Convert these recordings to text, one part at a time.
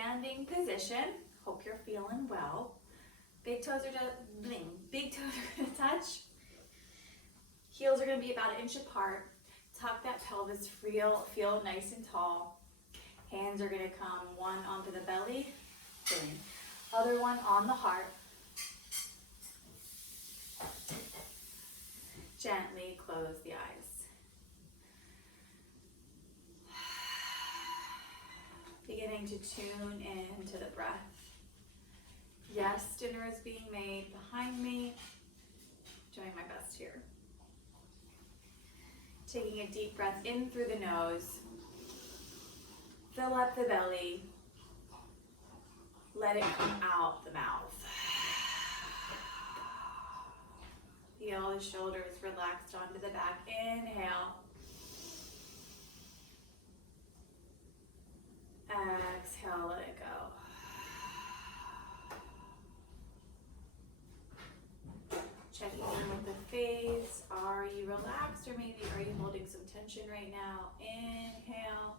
standing position. Hope you're feeling well. Big toes are big toes are gonna touch. Heels are gonna be about 1 inch apart. Tuck that pelvis, feel nice and tall. Hands are gonna come one onto the belly, other one on the heart. Gently close the eyes. Beginning to tune into the breath. Yes, dinner is being made behind me. Doing my best here. Taking a deep breath in through the nose. Fill up the belly. Let it come out the mouth. Feel the shoulders relaxed onto the back. Inhale. Exhale, let it go. Checking in with the face. Are you relaxed or maybe are you holding some tension right now? Inhale.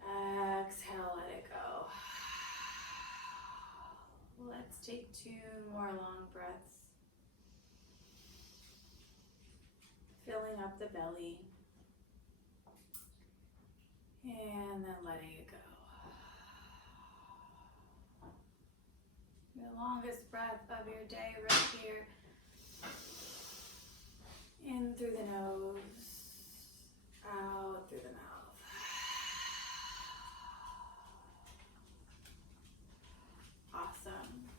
Exhale, let it go. Let's take 2 more long breaths. Filling up the belly. And then letting it go. The longest breath of your day right here. In through the nose, out through the mouth. Awesome.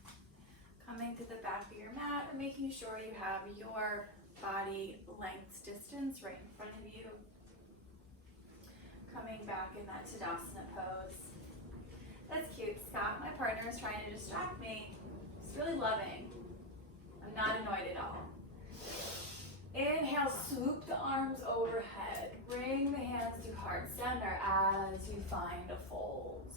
Coming to the back of your mat and making sure you have your body length distance right in front of you. Coming back in that Tadasana pose. That's cute, Scott. My partner is trying to distract me. He's really loving. I'm not annoyed at all. Inhale, swoop the arms overhead. Bring the hands to heart center as you find a fold.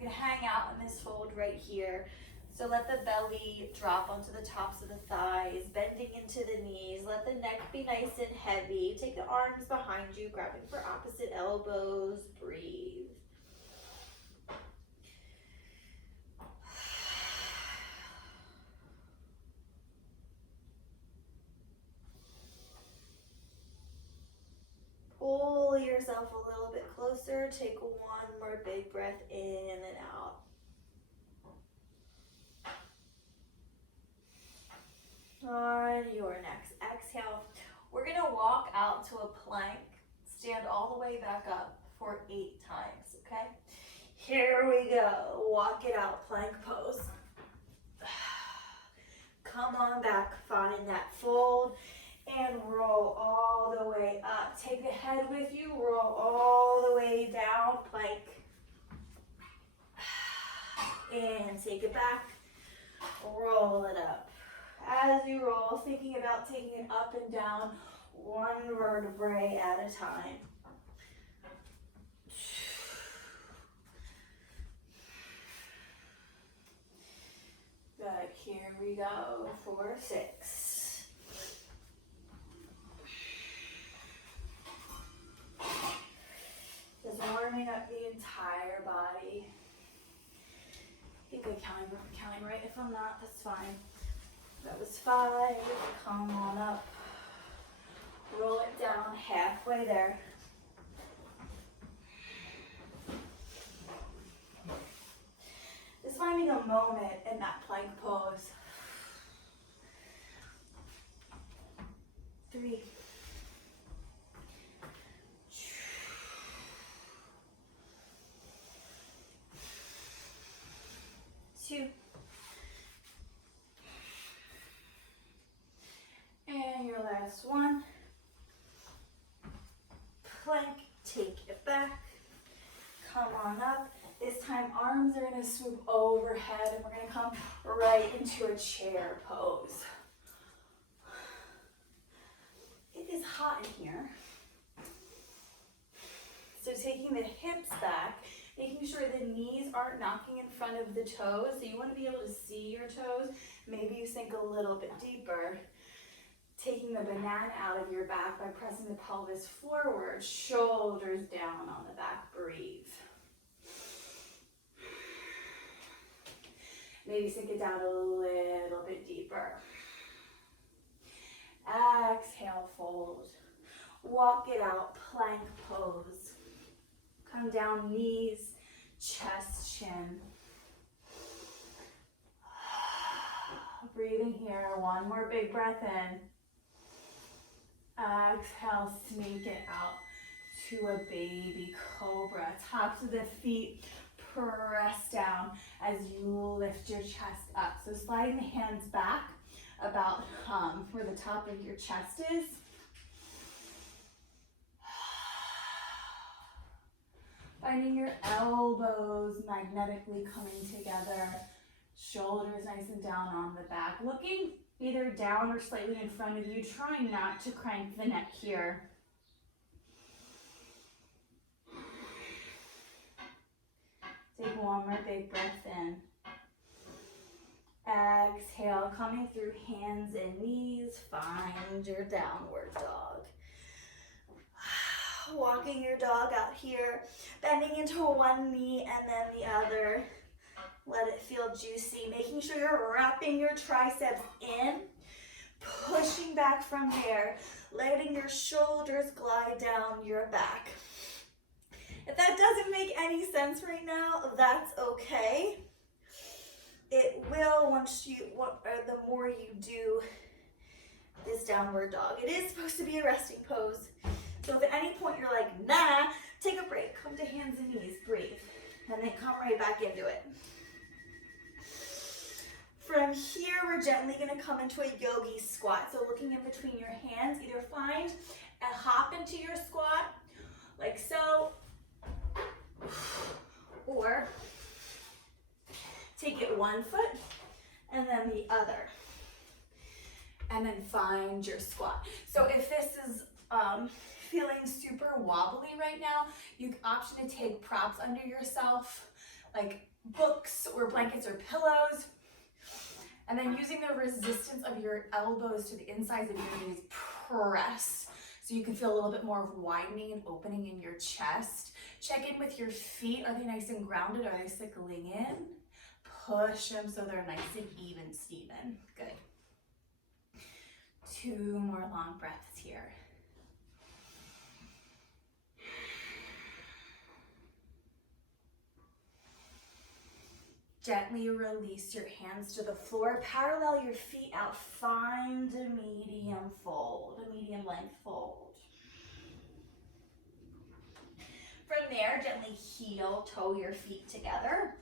You're gonna hang out in this fold right here. So let the belly drop onto the tops of the thighs, bending into the knees. Let the neck be nice and heavy. Take the arms behind you, grabbing for opposite elbows. Breathe. Pull yourself a little bit closer. Take 1 more big breath in and out. On your next exhale, we're gonna walk out to a plank. Stand all the way back up for 8 times, okay? Here we go. Walk it out, plank pose. Come on back, find that fold, and roll all the way up. Take the head with you, roll all the way down, plank. And take it back, roll it up. As you roll, thinking about taking it up and down 1 vertebrae at a time. Good, here we go for 6. Just warming up the entire body. I think I'm counting right. If I'm not, that's fine. That was 5. Come on up. Roll it down halfway there. Just finding a moment in that plank pose. 3. 2. And your last one. Plank, take it back. Come on up. This time arms are gonna swoop overhead and we're gonna come right into a chair pose. It is hot in here. So taking the hips back, making sure the knees aren't knocking in front of the toes. So you wanna be able to see your toes. Maybe you sink a little bit deeper. Taking the banana out of your back by pressing the pelvis forward, shoulders down on the back, breathe. Maybe sink it down a little bit deeper. Exhale, fold. Walk it out, plank pose. Come down, knees, chest, chin. Breathing here, one more big breath in. Exhale, sneak it out to a baby cobra. Tops of the feet press down as you lift your chest up. So sliding the hands back about where the top of your chest is. Finding your elbows magnetically coming together. Shoulders nice and down on the back. Looking either down or slightly in front of you. Trying not to crank the neck here. Take one more big breath in. Exhale, coming through hands and knees. Find your downward dog. Walking your dog out here. Bending into one knee and then the other. Let it feel juicy. Making sure you're wrapping your triceps in. Pushing back from there. Letting your shoulders glide down your back. If that doesn't make any sense right now, that's okay. It will the more you do this downward dog. It is supposed to be a resting pose. So if at any point you're like, nah, take a break. Come to hands and knees, breathe. And then come right back into it. From here, we're gently gonna come into a yogi squat. So looking in between your hands, either find a hop into your squat, like so, or take it one foot and then the other. And then find your squat. So if this is feeling super wobbly right now, you option to take props under yourself, like books or blankets or pillows. And then using the resistance of your elbows to the insides of your knees, press. So you can feel a little bit more of widening and opening in your chest. Check in with your feet. Are they nice and grounded? Are they sickling in? Push them so they're nice and even, Stephen. Good. 2 more long breaths here. Gently release your hands to the floor. Parallel your feet out. Find a medium fold, a medium length fold. From there, gently heel toe your feet together.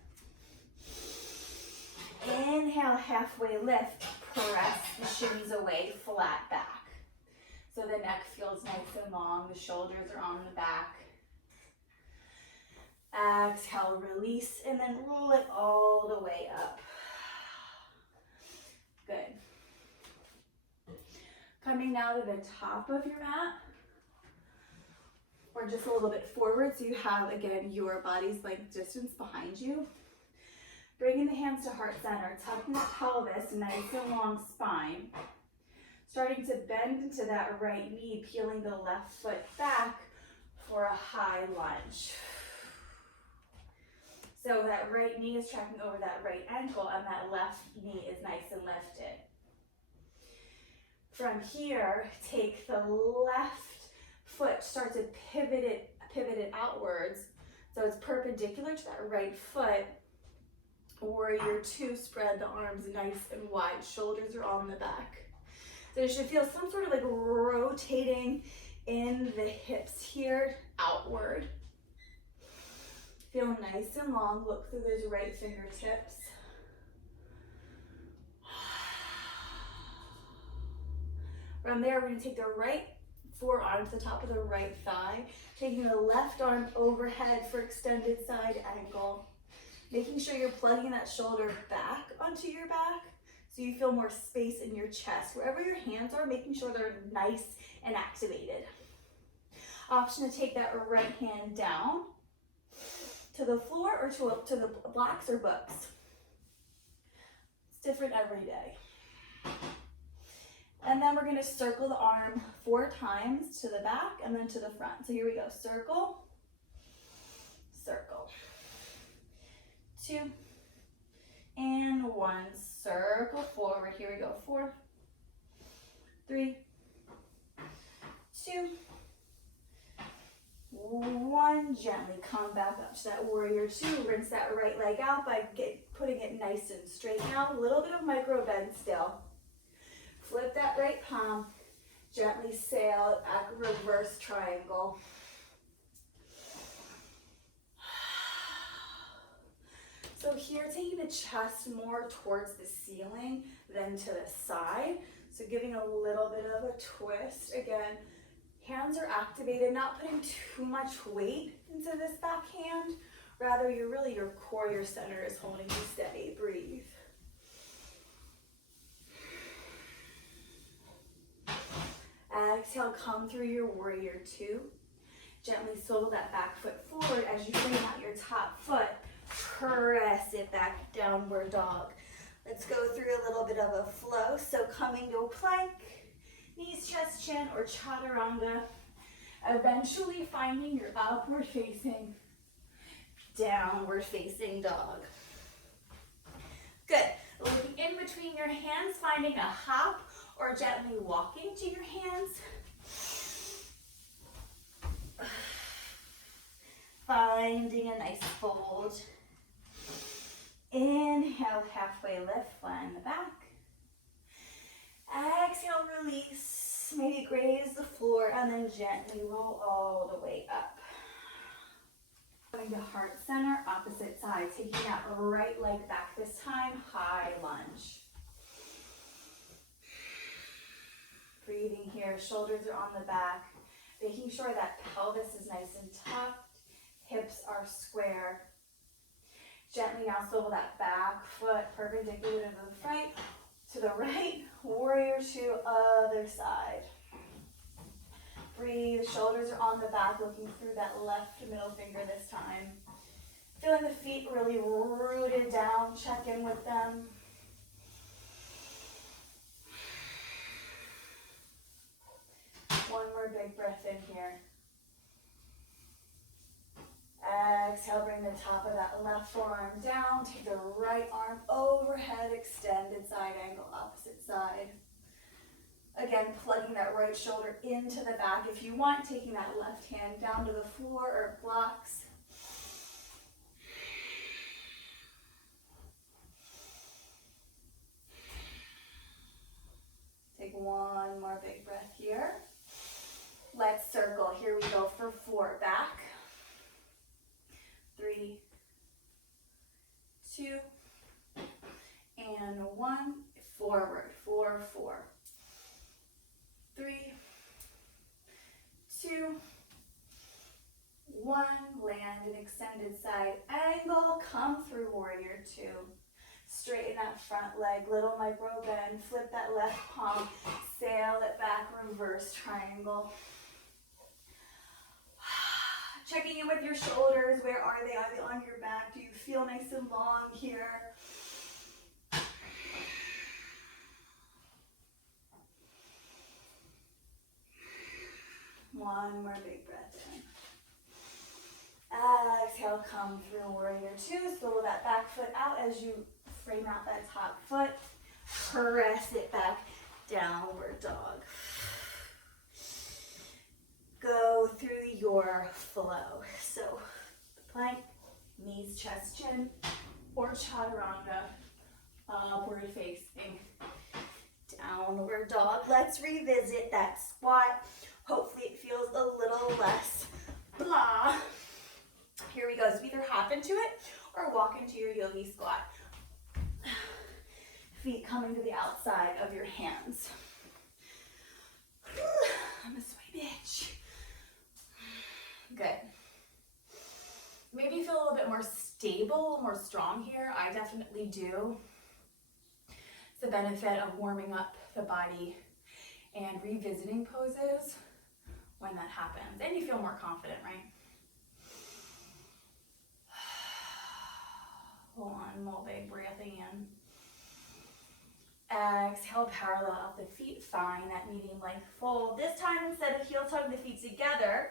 Inhale, halfway lift. Press the shins away, flat back. So the neck feels nice and long. The shoulders are on the back. Exhale, release, and then roll it all the way up. Good. Coming now to the top of your mat, or just a little bit forward so you have, again, your body's length distance behind you. Bringing the hands to heart center, tucking the pelvis, nice and long spine. Starting to bend into that right knee, peeling the left foot back for a high lunge. So that right knee is tracking over that right ankle and that left knee is nice and lifted. From here, take the left foot, start to pivot it outwards. So it's perpendicular to that right foot. Warrior 2, spread the arms nice and wide. Shoulders are on the back. So you should feel some sort of like rotating in the hips here, outward. Feel nice and long. Look through those right fingertips. From there, we're going to take the right forearm to the top of the right thigh, taking the left arm overhead for extended side angle. Making sure you're plugging that shoulder back onto your back so you feel more space in your chest. Wherever your hands are, making sure they're nice and activated. Option to take that right hand down to the floor or to the blocks or books. It's different every day. And then we're gonna circle the arm 4 times to the back and then to the front. So here we go, circle, circle, 2, and 1, circle forward. Here we go, 4, 3, 2, 1, gently come back up to that warrior 2. Rinse that right leg out by putting it nice and straight now. A little bit of micro bend still. Flip that right palm, gently sail it back, reverse triangle. So here, taking the chest more towards the ceiling than to the side. So giving a little bit of a twist. Again, hands are activated, not putting too much weight into this back hand. Rather, your core, your center is holding you steady. Breathe. Exhale, come through your warrior 2. Gently swivel that back foot forward as you bring out your top foot. Press it back, downward dog. Let's go through a little bit of a flow. So coming to a plank, knees, chest, chin, or chaturanga. Eventually finding your upward facing, downward facing dog. Good. Looking in between your hands, finding a hop or gently walking to your hands. Finding a nice fold. Inhale, halfway lift, flat in the back. Exhale, release. Maybe graze the floor and then gently roll all the way up. Going to heart center, opposite side. Taking that right leg back this time, high lunge. Breathing here, shoulders are on the back. Making sure that pelvis is nice and tucked, hips are square. Gently now swivel that back foot perpendicular to the right, warrior 2, other side. Breathe, shoulders are on the back, looking through that left middle finger this time. Feeling the feet really rooted down, check in with them. One more big breath in here. Exhale, bring the top of that left forearm down. Take the right arm overhead, extended side angle, opposite side. Again, plugging that right shoulder into the back. If you want, taking that left hand down to the floor or blocks. Take one more big breath here. Let's circle. Here we go for 4. Back. 3, 2, and 1. Forward. 4, 4. 3, 2, 1. Land an extended side angle. Come through warrior 2. Straighten that front leg, little micro bend. Flip that left palm. Sail it back, reverse triangle. Checking in with your shoulders. Where are they? Are they on your back? Do you feel nice and long here? One more big breath in. Exhale, come through warrior 2. Swivel that back foot out as you frame out that top foot. Press it back, downward dog. Go through your flow. So, plank, knees, chest, chin, or chaturanga, upward facing, downward dog. Let's revisit that squat. Hopefully it feels a little less blah. Here we go. So either hop into it or walk into your yogi squat. Feet coming to the outside of your hands. I'm a sweaty bitch. Good. Maybe you feel a little bit more stable, more strong here. I definitely do. It's the benefit of warming up the body and revisiting poses when that happens. And you feel more confident, right? One more big breath in. Exhale, parallel up the feet, find that medium length fold. This time, instead of heel toeing the feet together,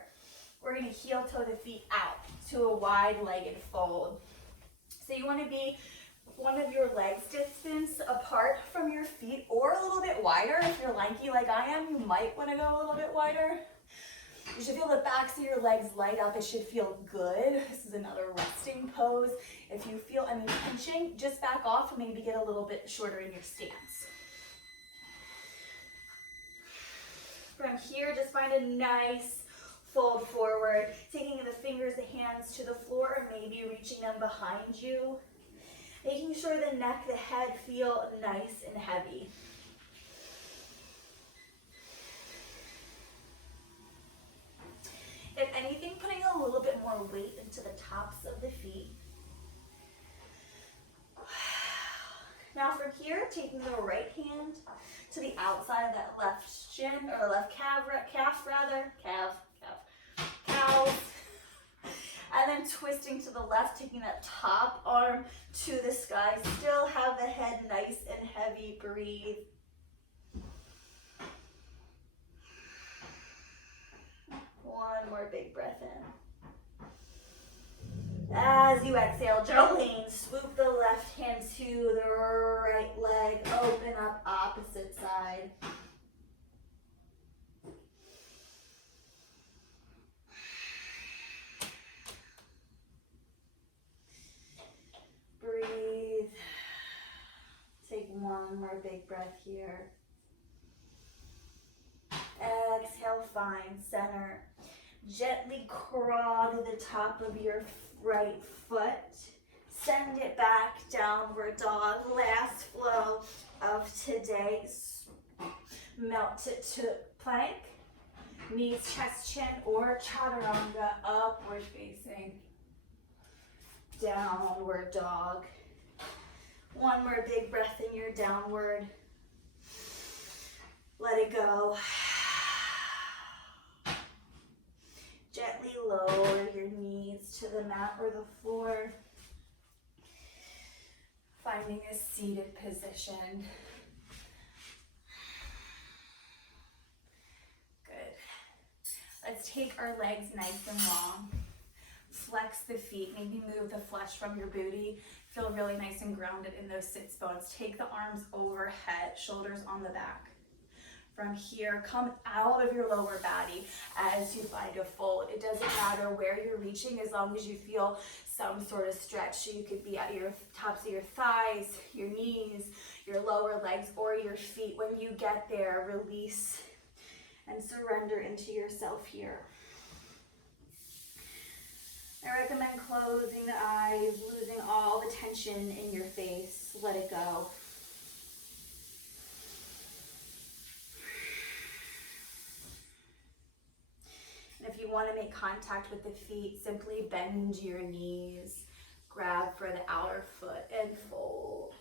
we're gonna heel toe the feet out to a wide-legged fold. So you wanna be one of your legs distance apart from your feet or a little bit wider. If you're lanky like I am, you might wanna go a little bit wider. You should feel the backs of your legs light up. It should feel good. This is another resting pose. If you feel any pinching, just back off and maybe get a little bit shorter in your stance. From here, just find a nice fold forward, taking the fingers, the hands to the floor, or maybe reaching them behind you. Making sure the neck, the head feel nice and heavy. If anything, putting a little bit more weight into the tops of the feet. Now from here, taking the right hand to the outside of that left shin, or left calf. And then twisting to the left, taking that top arm to the sky. Still have the head nice and heavy, breathe. One more big breath in. As you exhale, Jolene, swoop the left hand to the right leg, open up opposite side. Breathe. Take one more big breath here. Exhale, find center. Gently crawl to the top of your right foot. Send it back, downward dog. Last flow of today. Melt it to plank. Knees, chest, chin, or chaturanga, upward facing. Downward dog. One more big breath in your downward. Let it go. Gently lower your knees to the mat or the floor. Finding a seated position. Good. Let's take our legs nice and long. Flex the feet, maybe move the flesh from your booty. Feel really nice and grounded in those sits bones. Take the arms overhead, shoulders on the back. From here, come out of your lower body as you find a fold. It doesn't matter where you're reaching as long as you feel some sort of stretch. So you could be at your tops of your thighs, your knees, your lower legs, or your feet. When you get there, release and surrender into yourself here. I recommend closing the eyes, losing all the tension in your face. Let it go. And if you want to make contact with the feet, simply bend your knees, grab for the outer foot, and fold.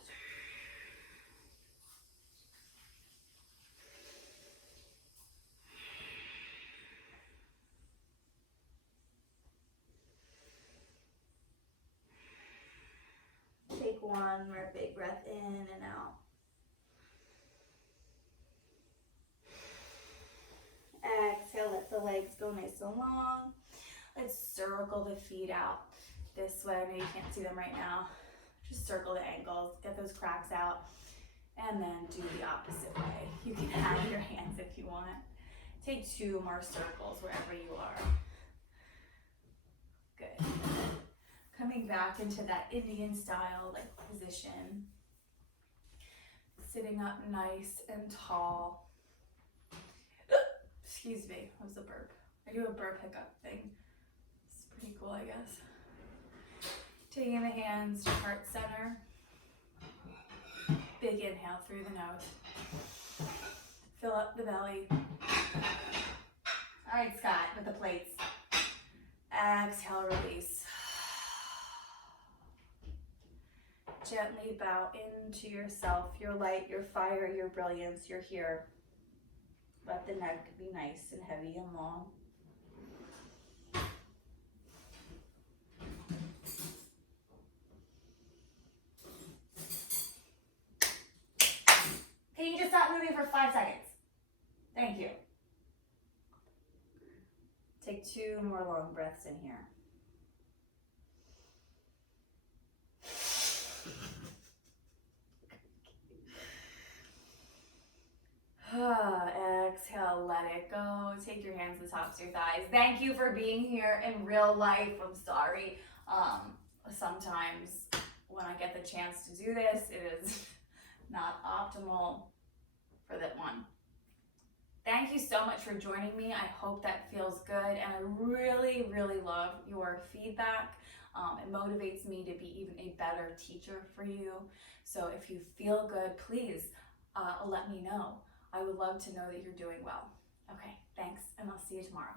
Take one more big breath in and out. Exhale, let the legs go nice and long. Let's circle the feet out this way. I know you can't see them right now. Just circle the ankles, get those cracks out, and then do the opposite way. You can have your hands if you want. Take 2 more circles wherever you are. Good. Coming back into that Indian style position. Sitting up nice and tall. Excuse me, that was a burp. I do a burp hiccup thing. It's pretty cool, I guess. Taking the hands to heart center. Big inhale through the nose. Fill up the belly. All right, Scott, with the plates. Exhale, release. Gently bow into yourself, your light, your fire, your brilliance. You're here. Let the neck be nice and heavy and long. 5 seconds. Thank you. Take 2 more long breaths in here. Exhale, let it go. Take your hands to the tops of your thighs. Thank you for being here in real life. I'm sorry. Sometimes when I get the chance to do this, it is not optimal for that one. Thank you so much for joining me. I hope that feels good, and I really, really love your feedback. It motivates me to be even a better teacher for you. So if you feel good, please let me know. I would love to know that you're doing well. Okay, thanks, and I'll see you tomorrow.